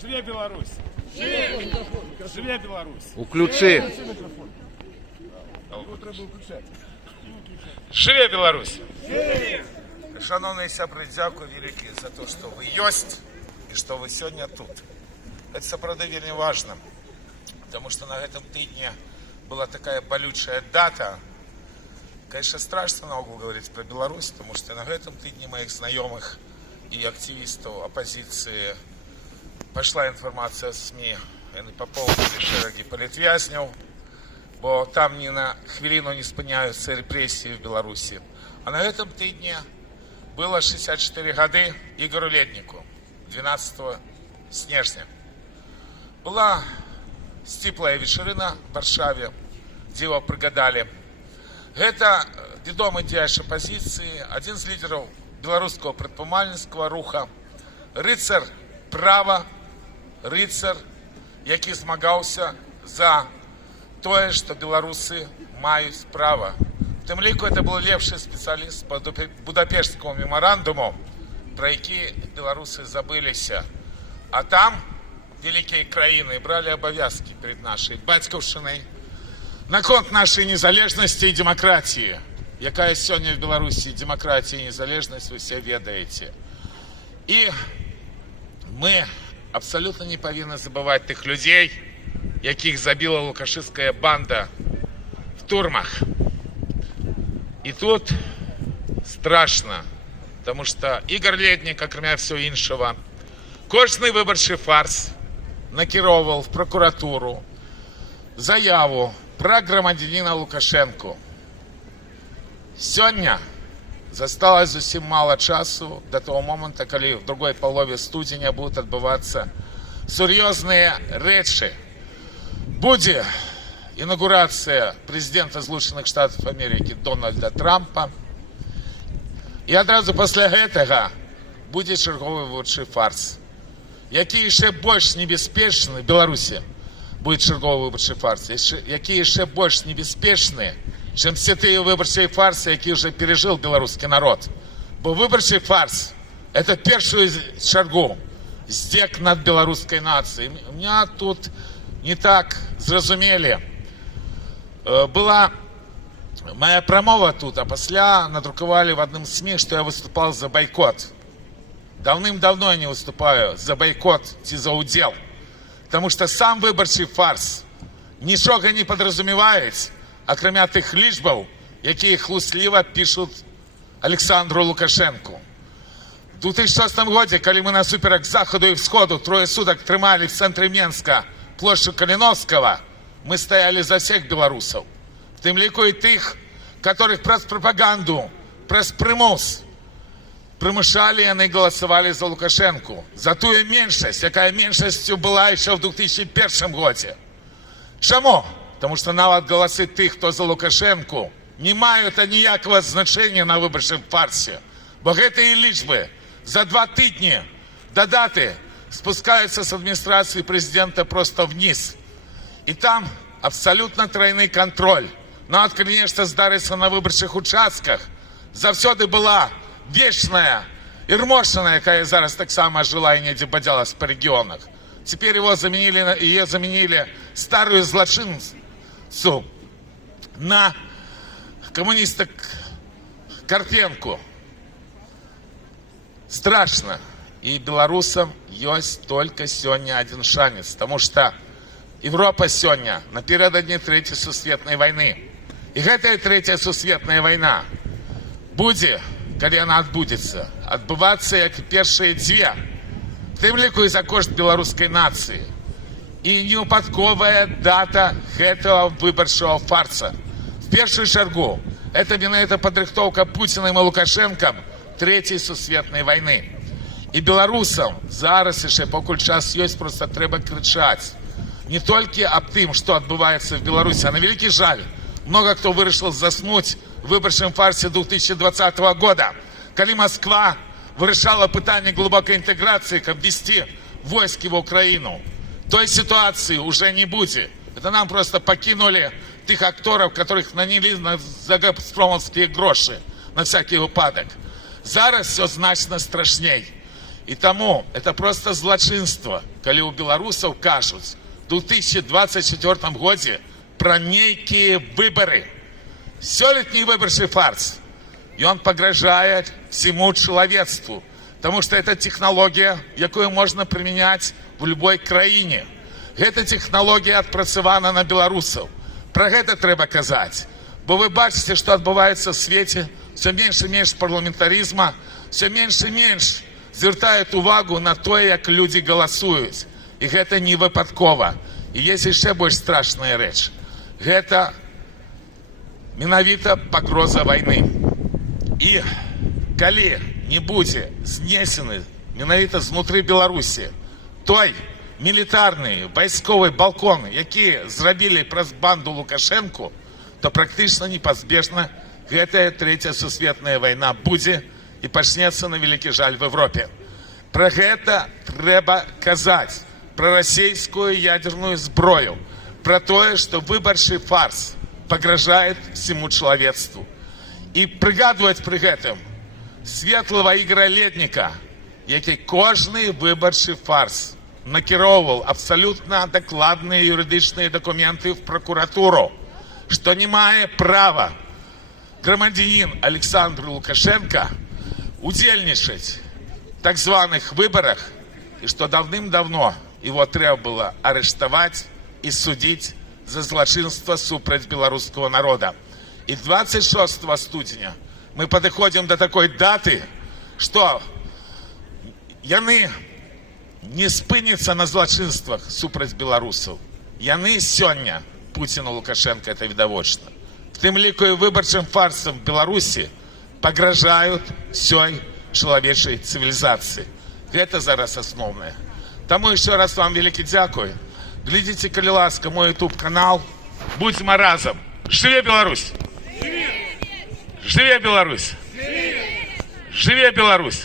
Живе Білорусь! Живе Білорусь! Уключи. Живе Білорусь! Шановні сябри, дякую велике за то, что вы есть и что вы сегодня тут. Это, сапраўды, вельмі важно, потому что на этом тыдне была такая болючая дата. Конечно, страшно много говорить про Беларусь, потому что на этом тыдне моих знакомых и активистов оппозиции пошла информация в СМИ, они пополнили шереги политвязнів, бо там ни на хвилину не спиняются репрессии в Беларуси. А на этом тыдне было 64 годы Игорю Леднику, 12 снежня. Была сціплая вечерина в Варшаве, где его пригадали. Это ведомый дзеяч оппозиции, один из лидеров белорусского предпрымальніцкага руха, рыцар права, рыцар, які змагаўся за тое, што беларусы маюць права. В тым ліку это был лепшы спецыяліст по Будапештскому меморандуму, про які беларусы забыліся. А там великие краины брали обовязки перед нашей батьківщиною наконт нашей незалежности и демократии. Якая сегодня в Беларуси демократия и незалежность, вы все ведаете. И мы абсолютно не повинны забывать тех людей, яких забила лукашистская банда в турмах. И тут страшно, потому что Игорь Ледник, окромя всего іншого, кожний виборчий фарс накіровував в прокуратуру заяву про громадянина Лукашенко. Сегодня засталось зусім мало часу до того момента, когда в другой половине студеня будут отбываться серьезные речи. Будет инаугурация президента Злучених Штатів Америки Дональда Трампа. И одразу после этого будет черговый виборчий фарс, який ще більш небезпечний в Білорусі. Будет черговый виборчий фарс, які ще більш небезпечні, ніж всі ті виборчі фарси, які вже пережив білоруський народ. Бо виборчий фарс – це першу чергу здек над білоруською нацією. У мене тут не так зрозуміли. Була моя промова тут, а після надрукували в одному СМІ, що я виступав за бойкот. Давным-давно я не выступаю за бойкот и за удел, потому что сам выборчий фарс ничего не подразумевает, окромя тих лічбаў, які хлусливо пишут Александру Лукашенку. В 2006 году, когда мы насуперак заходу и всходу трое суток тримали в центре Менска площадь Калиновского, мы стояли за всех белорусов, в тем лику и тих, которых през пропаганду, през примус примушали, и они голосовали за Лукашенко, за ту меньшость, якая меньшостью была еще в 2001 году. Чому? Потому что нават голоси тих, хто за Лукашенко, не мають ніякого значення на виборчому фарсі. Бо гэтые лічби за 2 тижні до дати спускаються з адміністрації президента просто вниз. І там абсолютно тройний контроль. Нават, коли нешта здариться на виборчих участках, завсёды була вечная Ірмошина, яка зараз так само жила і не дебадялась по регионах. Теперь ее заменили старую злочинцу на коммуниста Карпенко. Страшно. И белорусам есть только сегодня один шанец, потому что Европа сегодня напередодні Третьей Сусветной войны. И эта Третья Сусветная война будет, когда она отбудется, отбываться как первые две, в тым лику и за кошт белорусской нации. И неупадковая дата этого выборчего фарса. В первую чергу, это именно эта подрыхтовка Путиным и Лукашенком Третьей Сусветной войны. И белорусам зараз еще покуль час есть, просто треба кричать. Не только об тем, что отбывается в Беларуси, а на великий жаль, много кто вырашил заснуть в выборчем фарсе 2020 года, когда Москва вирішала питання глибокої інтеграції, як ввести війська в Україну. Той ситуації вже не буде. Это нам просто покинули тих акторів, которых наняли за газпромовські гроші на всякий випадок. Зараз все значно страшней. І тому это просто злачынства, калі у беларусаў кажуць в 2024 годзе пра нейкія выборы. Сёлетні выбарчы фарс, ён пагражае всему человечеству, потому что это технология, якую можно применять в любой краіне. Гэта технология адпрацавана на беларусаў. Про гэта трэба казаць. Бо вы бачыце, што адбываецца в свеце, все меньше и меньше парламентаризма, все меньше и меньше звяртаюць увагу на тое, як людзі галасуюць. І гэта не выпадкова. І есть яшчэ больш страшная рэч. Гэта менавіта пагроза вайны. І калі не будзе знесены менавіта знутры Беларусі той мілітарны вайсковы балкон, які зрабілі праз банду Лукашэнку, то практычна непазбежна гэтая трэцяя сусветная вайна будзе і пачнецца на вялікі жаль в Европе. Пра гэта трэба казаць, пра расійскую ядерную зброю, пра тое, што выбарчы фарс пагражае всему чалавецтву. І прыгадваць пры гэтым светлага Ігора Летніка, які кожны выбарчы фарс накіроўваў абсалютна дакладныя юрыдычныя дакументы в прокуратуру, што не мае права грамадзянін Александр Лукашенко удзельнічаць в так званых выборах, и что давным-давно его трэба было арыштаваць и судить за злачынства супраць беларускага народа. И 26 студзеня мы падыходзім до такой даты, что яны не спыняцца на злачынствах супраць беларусаў. Яны сёння, Путин и Лукашенко, это відавочна, в тым ліку і выбарчым фарсам Беларусі пагражаюць сёй чалавечай цывілізацыі. Гэта зараз асноўнае. Таму еще раз вам вялікі дзякуй. Глядзіце, калі ласка, мой YouTube канал. Будзьм разам. Жыве Беларусь! Жыве Беларусь! Жыве Беларусь!